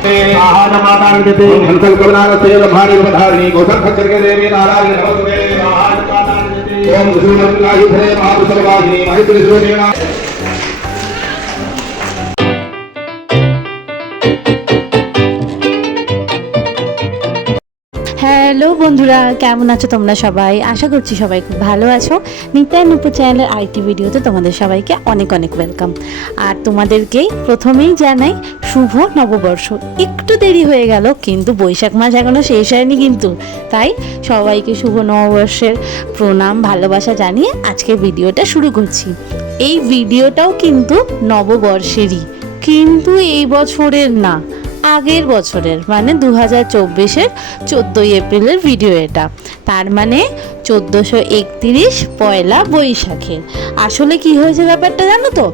आहार मातान देते हंसल कवनार से भारी पधारणी गोसल खच्चर के देवी नारायण नमस्ते आहार मातान देते ओम सूरमंगलाय भरे महापुष्पवाहिनी महित्री सूर्यना। হ্যালো বন্ধুরা, কেমন আছো তোমরা সবাই? আশা করছি সবাই খুব ভালো আছো। নিতাই নুপুর চ্যানেলের আরেকটি ভিডিওতে তোমাদের সবাইকে অনেক অনেক ওয়েলকাম। আর তোমাদেরকেই প্রথমেই জানাই শুভ নববর্ষ। একটু দেরি হয়ে গেল, কিন্তু বৈশাখ মাস এখনও শেষ হয়নি কিন্তু। তাই সবাইকে শুভ নববর্ষের প্রণাম ভালোবাসা জানিয়ে আজকের ভিডিওটা শুরু করছি। এই ভিডিওটাও কিন্তু নববর্ষেরই, কিন্তু এই বছরের না, আগের বছরের, মানে 2024-এর 14ই এপ্রিলের ভিডিও এটা। তার মানে 1431 পয়লা বৈশাখের। আসলে কি হয়েছে ব্যাপারটা জানো তো?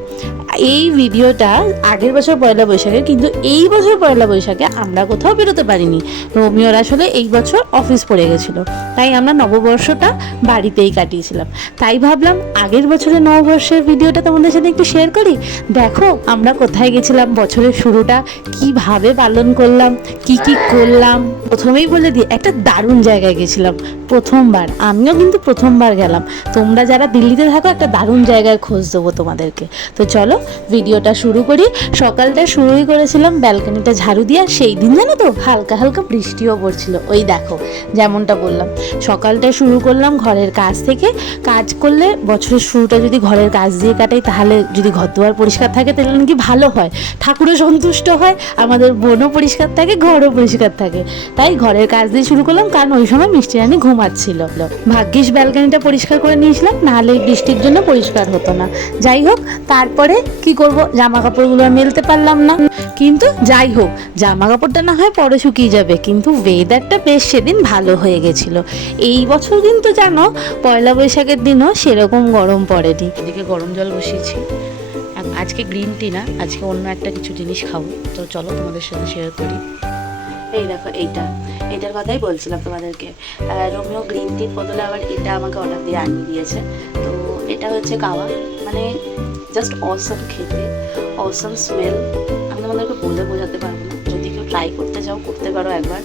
এই ভিডিওটা আগের বছর পয়লা বৈশাখে, কিন্তু এই বছর পয়লা বৈশাখে আমরা কোথাও বেরোতে পারিনি। রোমিওর আসলে এই বছর অফিস পড়ে গেছিলো, তাই আমরা নববর্ষটা বাড়িতেই কাটিয়েছিলাম। তাই ভাবলাম আগের বছরের নববর্ষের ভিডিওটা তোমাদের সাথে একটু শেয়ার করি। দেখো আমরা কোথায় গেছিলাম, বছরের শুরুটা কিভাবে পালন করলাম, কি কি করলাম। প্রথমেই বলে দিই, একটা দারুণ জায়গায় গেছিলাম প্রথমবার। আমিও কিন্তু প্রথমবার গেলাম। তোমরা যারা দিল্লিতে থাকো, একটা দারুণ জায়গায় খোঁজ দেবো তোমাদেরকে। তো চলো ভিডিওটা শুরু করি। সকালটা শুরুই করেছিলাম ব্যালকনিটা ঝাড়ু দিয়ে। সেই দিন জানো তো হালকা হালকা বৃষ্টিও পড়ছিল। ওই দেখো, যেমনটা বললাম, সকালটা শুরু করলাম ঘরের কাজ থেকে। কাজ করলে বছরের শুরুটা যদি ঘরের কাজ দিয়ে কাটাই, তাহলে যদি ঘর দুয়ার পরিষ্কার থাকে তাহলে নাকি ভালো হয়, ঠাকুরও সন্তুষ্ট হয়, আমাদের বোনও পরিষ্কার থাকে, ঘরও পরিষ্কার থাকে। তাই ঘরের কাজ দিয়ে শুরু করলাম, কারণ ওই সময় মিষ্টি রানী ঘুমাচ্ছিল। ভাগ্যিস ব্যালকনিটা পরিষ্কার করে নিয়েছিলাম, নাহলে বৃষ্টির জন্য পরিষ্কার হতো না। যাই হোক, তারপরে কি করব, জামা কাপড়গুলো মেলতে পারলাম না। কিন্তু যাই হোক, জামা কাপড়টা না হয় পরে শুকিয়ে যাবে, কিন্তু ওয়েদারটা বেশ সেদিন ভালো হয়ে গেছিলো। এই বছর কিন্তু জানো, পয়লা বৈশাখের দিনও সেরকম গরম পড়েনি। এদিকে গরম জল বসিয়েছি। আজকে গ্রিন টি না, আজকে অন্য একটা কিছু জিনিস খাবো। তো চলো তোমাদের সাথে শেয়ার করি। এই দেখো, এইটার কথাই বলছিলাম তোমাদেরকে। রোমিও গ্রিন টির বদলে আবার এটা আমাকে অর্ডার দিয়ে আনিয়ে দিয়েছে। তো এটা হচ্ছে কাওয়া, মানে জাস্ট অসম খেতে, অসম স্মেল। আমি তোমাদেরকে বলে বোঝাতে পারবো না। যদি কেউ ট্রাই করতে চাও, করতে পারো একবার,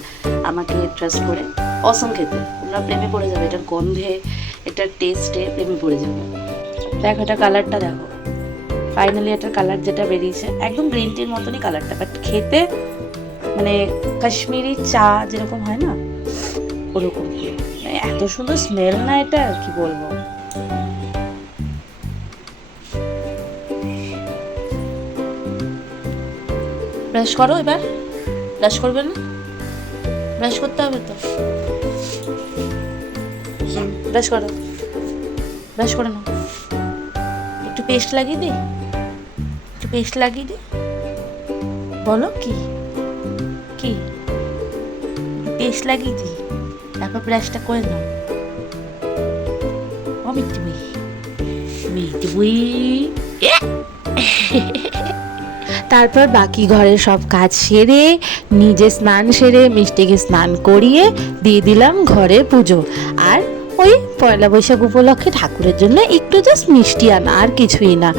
আমাকে ট্রাস্ট করে। অসম খেতে, তোমরা প্রেমে পড়ে যাবে। এটার গন্ধে, এটার টেস্টে প্রেমে পড়ে যাবে। দেখো এটা কালারটা, দেখো ফাইনালি এটার কালার যেটা বেরিয়েছে, একদম গ্রিন টির মতনই কালারটা, বাট খেতে মানে কাশ্মীরি চা যেরকম হয় না, ওরকম। মানে এত সুন্দর স্মেল না, এটা কি বলবো। ব্রাশ করো এবার। ব্রাশ করবে না? ব্রাশ করতে হবে তো। ব্রাশ করো, ব্রাশ করে নাও। একটু পেস্ট লাগিয়ে দিই, একটু পেস্ট লাগিয়ে দিই। বলো কি কি পেস্ট লাগিয়ে দিই, তারপর ব্রাশটা করে নাও। ও মিষ্টি বই, মিষ্টি বই। তারপর বাকি ঘরের সব কাজ সেরে, নিজে স্নান সেরে, মিষ্টিকে স্নান করিয়ে দিয়ে দিলাম ঘরে পুজো। আর ওই পয়লা বৈশাখ উপলক্ষে ঠাকুরের জন্য একটু জাস্ট মিষ্টি আনা, আর কিছুই না।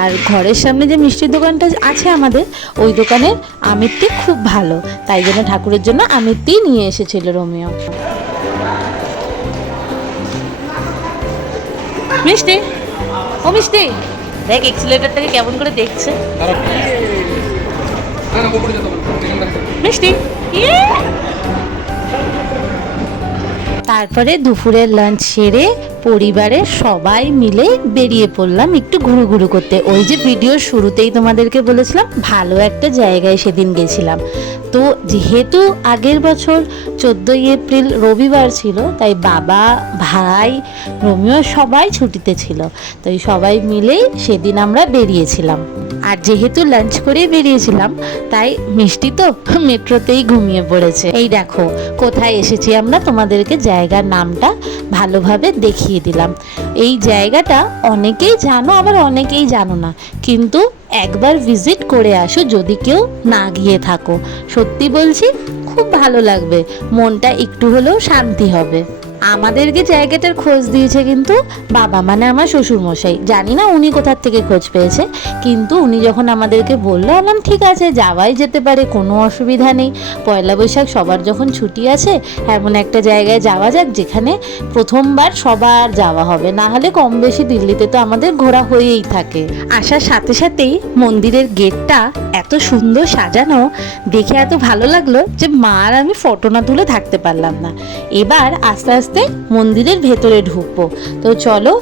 আর ঘরের সামনে যে মিষ্টির দোকানটা আছে আমাদের, ওই দোকানের আমিরটি খুব ভালো, তাই জন্য ঠাকুরের জন্য আমিরটি নিয়ে এসেছিল রোমিও। মিষ্টি, ও মিষ্টি, দেখ এক্সিলেটারটাকে কেমন করে দেখছে। মিষ্টি। তারপরে দুপুরের লাঞ্চ সেরে পরিবারের সবাই মিলে বেরিয়ে পড়লাম একটু ঘুরু করতে। ওই যে ভিডিওর শুরুতেই তোমাদেরকে বলেছিলাম, ভালো একটা জায়গায় সেদিন গেছিলাম। তো যেহেতু আগের বছর 14ই এপ্রিল রবিবার ছিল, তাই বাবা, ভাই, রোমিও সবাই ছুটিতে ছিল। তাই সবাই মিলেই সেদিন আমরা বেরিয়েছিলাম। আর যেহেতু লাঞ্চ করে বেরিয়েছিলাম, তাই মিষ্টি তো মেট্রোতেই ঘুমিয়ে পড়েছে। এই দেখো কোথায় এসেছি আমরা, তোমাদেরকে জায়গার নামটা ভালোভাবে দেখিয়ে দিলাম। এই জায়গাটা অনেকেই জানো, আবার অনেকেই জানো না, কিন্তু একবার ভিজিট করে আসো যদি কেউ না গিয়ে থাকো। সত্যি বলছি, খুব ভালো লাগবে, মনটা একটু হলেও শান্তি হবে। আমাদেরকে জায়গাটার খোঁজ দিয়েছে কিন্তু বাবা, মানে আমার শ্বশুর মশাই। জানি না উনি কোথার থেকে খোঁজ পেয়েছে, কিন্তু উনি যখন আমাদেরকে বললো, বললাম ঠিক আছে যাওয়াই যেতে পারে, কোনো অসুবিধা নেই। পয়লা বৈশাখ সবার যখন ছুটি আছে, এমন একটা জায়গায় যাওয়া যাক যেখানে প্রথমবার সবার যাওয়া হবে, না হলে কম বেশি দিল্লিতে তো আমাদের ঘোরা হয়েই থাকে। আসার সাথে সাথেই মন্দিরের গেটটা এত সুন্দর সাজানো দেখে এত ভালো লাগলো যে মা আর আমি ফটো না তুলে থাকতে পারলাম না। এবার আস্তে আস্তে মন্দিরের ভেতরে ঢুকবো। তো চলো,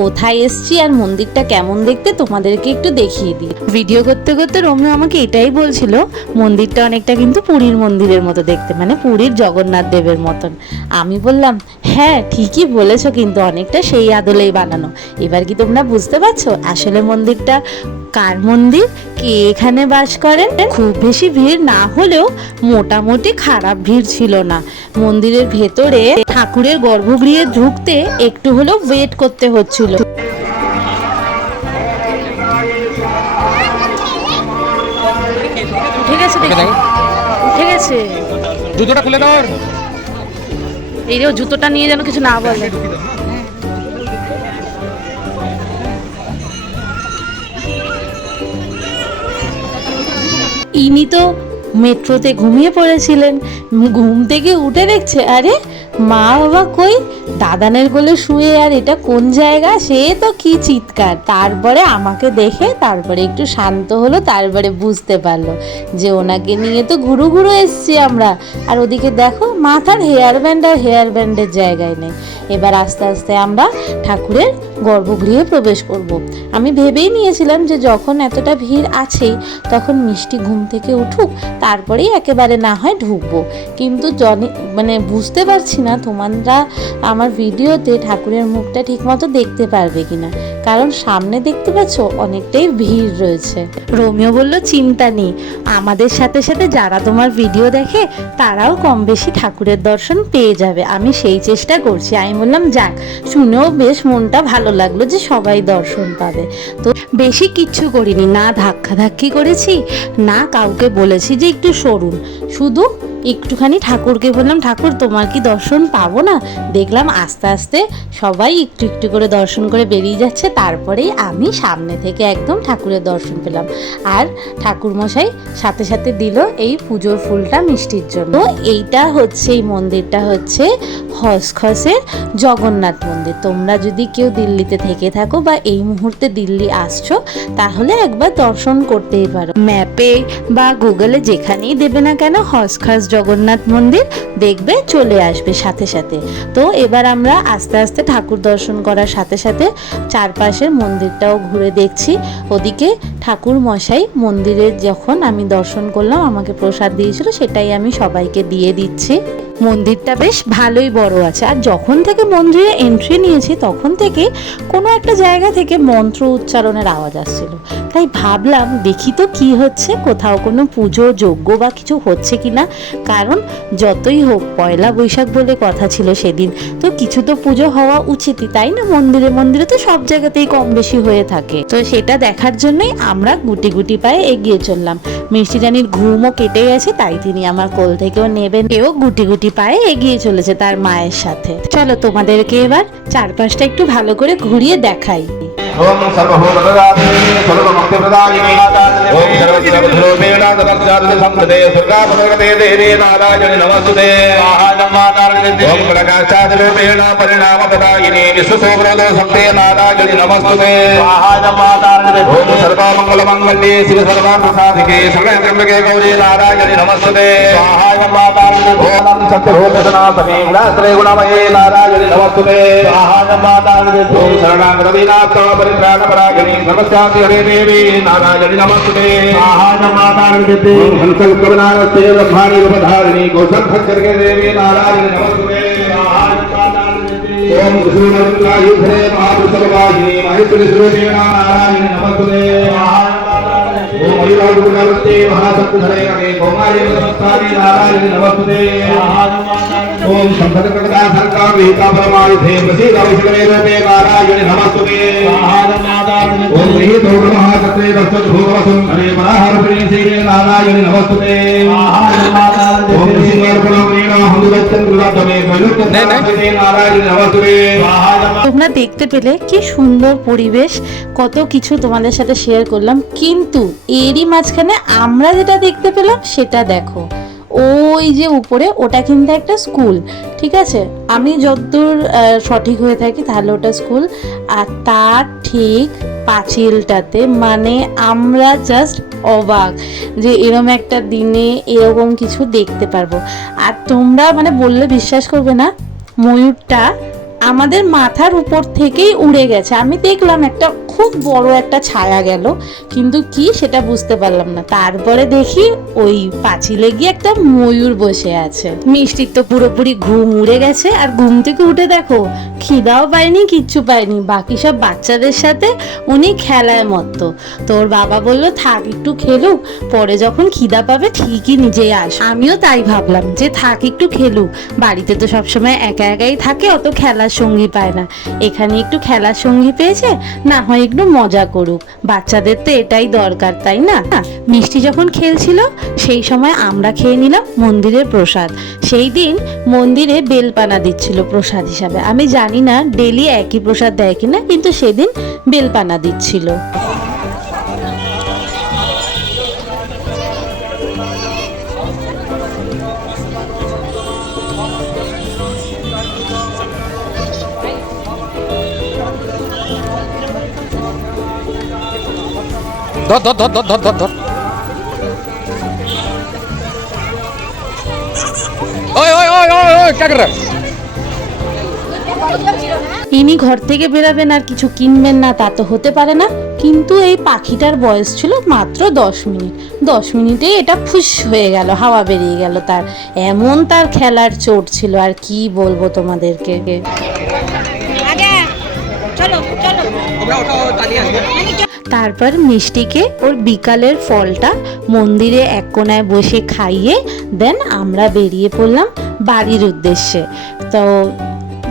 কোথায় এসছি আর মন্দিরটা কেমন দেখতে তোমাদেরকে একটু দেখিয়ে দিই। ভিডিও করতে করতে রোমিও আমাকে এটাই বলছিল, মন্দিরটা অনেকটা কিন্তু পুরীর মন্দিরের মতো দেখতে, মানে পুরীর জগন্নাথ দেবের মতন। আমি বললাম হ্যাঁ ঠিকই বলেছো, কিন্তু অনেকটা সেই আদলেই বানানো। এবার কি তোমরা বুঝতে পারছো আসলে মন্দিরটা কার মন্দির, কে এখানে বাস করেন? খুব বেশি ভিড় না হলেও মোটামুটি খারাপ ভিড় ছিল না। মন্দিরের ভেতরে ঠাকুরের গর্ভগৃহে ঢুকতে একটু হলেও ওয়েট করতে হচ্ছিল। ঠিক আছে, ঠিক আছে, জুতোটা খুলে দাও। এই রে, জুতোটা নিয়ে যেন কিছু না বলে। ইনি তো মেট্রোতে ঘুমিয়ে পড়েছিলেন, ঘুম থেকে উঠে দেখছে আরে মা বাবা কই, দাদানের কোলে শুয়ে, আর এটা কোন জায়গা, সে তো কি চিৎকার। তারপরে আমাকে দেখে তারপরে একটু শান্ত হলো, তারপরে বুঝতে পারলো যে ওনাকে নিয়ে তো ঘুরু ঘুরু এসছি আমরা। আর ওদিকে দেখো মাথার হেয়ার ব্যান্ড আর হেয়ার ব্যান্ডের জায়গায় নেই। এবার আস্তে আস্তে আমরা ঠাকুরের গর্ভগৃহে প্রবেশ করব। আমি ভেবেই নিয়েছিলাম যে যখন এতটা ভিড় আছেই তখন মিষ্টি ঘুম থেকে উঠুক, তারপরেই একেবারে না হয় ঢুকবো। কিন্তু মানে বুঝতে পারছি না তোমরা আমার ভিডিওতে ঠাকুরের মুখটা ঠিকমতো দেখতে পারবে কিনা, কারণ সামনে দেখতে পাচ্ছ অনেকটাই ভিড় রয়েছে। রোমিও বলল চিন্তা নেই, আমাদের সাথে সাথে যারা তোমার ভিডিও দেখে তারাও কম বেশি ঠাকুরের দর্শন পেয়ে যাবে। আমি সেই চেষ্টা করছি। আমি বললাম যাক, শুনেও বেশ মনটা ভালো লাগলো যে সবাই দর্শন পাবে। তো বেশি কিচ্ছু করিনি, না ধাক্কাধাক্কি করেছি, না কাউকে বলেছি যে একটু সরুন, শুধু একটুখানি ঠাকুরকে বললাম ঠাকুর তোমার কি দর্শন পাবো না। দেখলাম আস্তে আস্তে সবাই একটু একটু করে দর্শন করে বেরিয়ে যাচ্ছে, তারপরেই আমি সামনে থেকে একদম ঠাকুরের দর্শন পেলাম। আর ঠাকুরমশাই সাথে সাথে দিল এই পুজোর ফুলটা মিষ্টির জন্য। এইটা হচ্ছে, এই মন্দিরটা হচ্ছে হসখসের জগন্নাথ মন্দির। তোমরা যদি কেউ দিল্লিতে থেকে থাকো বা এই মুহূর্তে দিল্লি আসছো, তাহলে একবার দর্শন করতেই পারো। ম্যাপে বা গুগলে যেখানেই দেবে না কেন হসখস জগন্নাথ মন্দির দেখবে চলে আসবে সাথে সাথে। তো এবার আমরা আস্তে আস্তে ঠাকুর দর্শন করার সাথে সাথে চারপাশের মন্দিরটাও ঘুরে দেখছি। ওদিকে ঠাকুর মশাই মন্দিরে যখন আমি দর্শন করলাম আমাকে প্রসাদ দিয়েছিল, সেটাই আমি সবাইকে দিয়ে দিচ্ছি। মন্দিরটা বেশ ভালোই বড় আছে। আর যখন থেকে মন্দিরে এন্ট্রি নিয়েছি তখন থেকে কোনো একটা জায়গা থেকে মন্ত্র উচ্চারণের আওয়াজ আসছিল, তাই ভাবলাম দেখি তো কি হচ্ছে, কোথাও কোনো পুজো যজ্ঞ বা কিছু হচ্ছে কিনা। কারণ যতই হোক পয়লা বৈশাখ বলে কথা ছিল সেদিন, তো কিছু তো পুজো হওয়া উচিতই, তাই না? মন্দিরে মন্দিরে তো সব জায়গাতেই কম বেশি হয়ে থাকে। তো সেটা দেখার জন্যই আমরা গুটি গুটি পায়ে এগিয়ে চললাম। মিষ্টি রানীর ঘুমও কেটে গেছে, তাই তিনি আমার কোল থেকেও নেবেন, কেউ গুটি গুটি পায়ে এগিয়ে চলেছে তার মায়ের সাথে। চলো তোমাদেরকে এবার চারপাশটা একটু ভালো করে ঘুরিয়ে দেখাই। ओम सर्वभूतप्रदायिने सर्वमुक्तिप्रदायिने ओम सर्वसर्वरूपेण तपस्यादि संपदे स्वर्गापदगते देवे नारायणे नमस्तुते ओम प्रकाशादिरूपेण परिणामप्रदायिने विश्वसोमरोदो सत्ते नारायणे नमस्तुते ओम सर्वमङ्गलमङ्गल्ये शिव सर्वार्थसाधिके शरण्यत्र्यम्बके गौरी नारायणे नमस्तुते ओम सत्यभूतसनातने गुणाश्रये गुणमये नारायणे नमस्तुते ओम शरणागतवीनाथ परित्राणपरायणे नमस्ते हरे देवी नारायणी नमस्ते ओम हंसकविनायस्ते ब्रह्माणि रूपधारिणी कौशलखच्चर्गे देवी नारायणी नमस्ते ओम कृष्णमरुद्रायुधे महापुरुषवाहिनी महेश्वरीस्वरूपिणे नारायणी नमस्ते ओम अयुरागुरुनमस्ते महासत्तधरे कौमारी नमस्ते नारायणी नमस्ते ओम संपदप्रदा संका विहिता परमायुधे प्रसीद वैष्णवे रूपे नारायणे नमस्तुते ओम गृहीतो ब्रह्मा तत्रे दत्तत् भोगवसं हरे पराहरप्रिये श्री नारायणे नमस्तुते ओम सिंहार्पणं प्रेणा हनुदत्तं गुलाबमे वैलुक्ते नारायणे नमस्तुते। তোমরা দেখতে পেলে কি সুন্দর পরিবেশ, কত কিছু তোমাদের সাথে শেয়ার করলাম, কিন্তু এরই মাঝখানে আমরা যেটা দেখতে পেলাম সেটা দেখো। ওই যে উপরে ওটা কিন্তু একটা স্কুল, ঠিক আছে, আমি যতদূর সঠিক হয়ে থাকি তাহলে ওটা স্কুল। আর তার ঠিক পাঁচিলটাতে মানে আমরা জাস্ট অবাক যে এরকম একটা দিনে এরকম কিছু দেখতে পারবো। আর তোমরা মানে বললে বিশ্বাস করবে না, ময়ূরটা আমাদের মাথার উপর থেকেই উড়ে গেছে। আমি দেখলাম একটা খুব বড় একটা ছায়া গেল, কিন্তু কি সেটা বুঝতে পারলাম না। তারপরে দেখি ওই পাঁচিলে গিয়ে একটা ময়ূর বসে আছে। মিষ্টির তো পুরোপুরি ঘুম উড়ে গেছে, আর ঘুম থেকে উঠে দেখো খিদাও পায়নি, কিচ্ছু পায়নি। বাকি সব বাচ্চাদের সাথে উনি খেলায় মত্ত। তোর বাবা বললো থাক একটু খেলুক, পরে যখন খিদা পাবে ঠিকই নিজেই আস। আমিও তাই ভাবলাম যে থাক একটু খেলুক, বাড়িতে তো সবসময় একা একাই থাকে, অত খেলার সঙ্গী পায় না, এখানে একটু খেলার সঙ্গী পেয়েছে, না হয় একটু মজা করুক, বাচ্চাদের তো এটাই দরকার, তাই না? মিষ্টি যখন খেলছিল সেই সময় আমরা খেয়ে নিলাম মন্দিরের প্রসাদ। সেই দিন মন্দিরে বেলপানা দিচ্ছিল প্রসাদ হিসাবে। আমি জানি না ডেলি একই প্রসাদ দেয় কিনা, কিন্তু সেদিন বেলপানা দিচ্ছিল। ধর ধর ধর ধর ধর ধর ধর ওই ওই ওই ওই क्या कर रहा है? ইনি ঘর থেকে বেরাবেন আর কিছু কিনবেন না তা তো হতে পারে না, কিন্তু এই পাখিটার বয়স ছিল মাত্র 10 মিনিট। 10 মিনিটে এটা ফুস হয়ে গেল, হাওয়া বেরিয়ে গেল তার, এমন তার খেলার চোট ছিল। আর কি বলবো তোমাদেরকে। তারপর মিষ্টিকে ওর বিকালের ফলটা মন্দিরে এক কোনায় বসে খাইয়ে দেন আমরা বেরিয়ে পড়লাম বাড়ির উদ্দেশ্যে। তো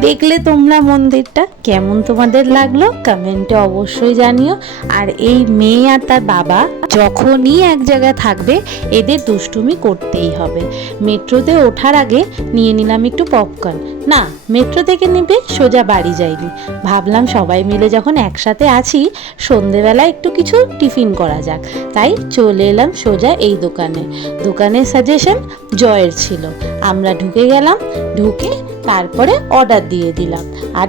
দেখলে তোমরা মন্দিরটা কেমন তোমাদের লাগলো কমেন্টে অবশ্যই জানিও। আর এই মেয়ে আর তার বাবা যখনই এক জায়গায় থাকবে এদের দুষ্টুমি করতেই হবে। মেট্রোতে ওঠার আগে নিয়ে নিলাম একটু পপকর্ন, না মেট্রো থেকে নেবে সোজা বাড়ি যাইনি, ভাবলাম সবাই মিলে যখন একসাথে আছি সন্ধেবেলা একটু কিছু টিফিন করা যাক, তাই চলে এলাম সোজা এই দোকানে। দোকানের সাজেশন জয়ের ছিল, আমরা ঢুকে গেলাম, ঢুকে তারপরে অর্ডার দিয়ে দিলাম। আর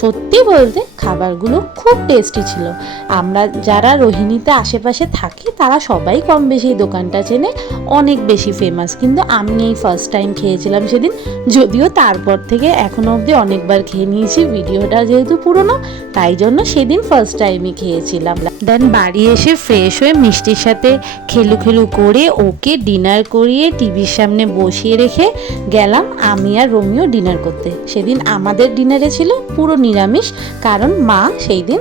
সত্যি বলতে খাবারগুলো খুব টেস্টি ছিল। আমরা যারা রোহিণীতে আশেপাশে থাকি তারা সবাই কম বেশি এই দোকানটা চেনে, অনেক বেশি ফেমাস। কিন্তু আমি এই ফার্স্ট টাইম খেয়েছিলাম সেদিন, যদিও তারপর থেকে এখনো অবধি অনেকবার খেয়ে নিয়েছি, ভিডিওটা যেহেতু পুরোনো তাই জন্য সেদিন ফার্স্ট টাইমই খেয়েছিলাম। দেন বাড়ি এসে ফ্রেশ হয়ে মিষ্টির সাথে খেলু খেলু করে ওকে ডিনার করিয়ে টিভির সামনে বসিয়ে রেখে গেলাম আমি আর রোমিও ডিনার করতে। সেদিন আমাদের ডিনারে ছিল পুরো নিরামিষ, কারণ মা সেই দিন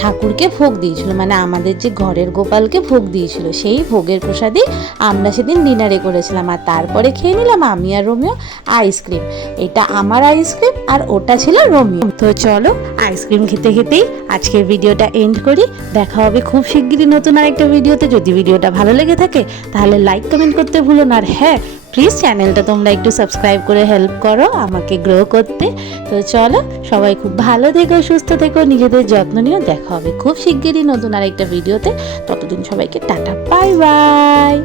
ঠাকুরকে ভোগ দিয়েছিল, মানে আমাদের যে ঘরের গোপালকে ভোগ দিয়েছিল, সেই ভোগের প্রসাদই আমরা সেদিন ডিনারে করেছিলাম। আর তারপরে খেয়ে নিলাম আমি আর রোমিও আইসক্রিম। এটা আমার আইসক্রিম আর ওটা ছিল রোমিও। তো চলো আইসক্রিম খেতে খেতেই আজকের ভিডিওটা এন্ড করি। দেখা হবে খুব শিগগিরই নতুন আরেকটা ভিডিওতে। যদি ভিডিওটা ভালো লেগে থাকে তাহলে লাইক কমেন্ট করতে ভুলো না। আর হ্যাঁ, প্লিজ চ্যানেলটা তোমরা একটু সাবস্ক্রাইব করে হেল্প করো আমাকে গ্রো করতে। তো চলো সবাই খুব ভালো থেকো, সুস্থ থেকো, নিজেদের যত্ন নিও। দেখা হবে খুব শিগগিরই নতুন আরেকটা ভিডিওতে। ততদিন সবাইকে টাটা, বাই বাই।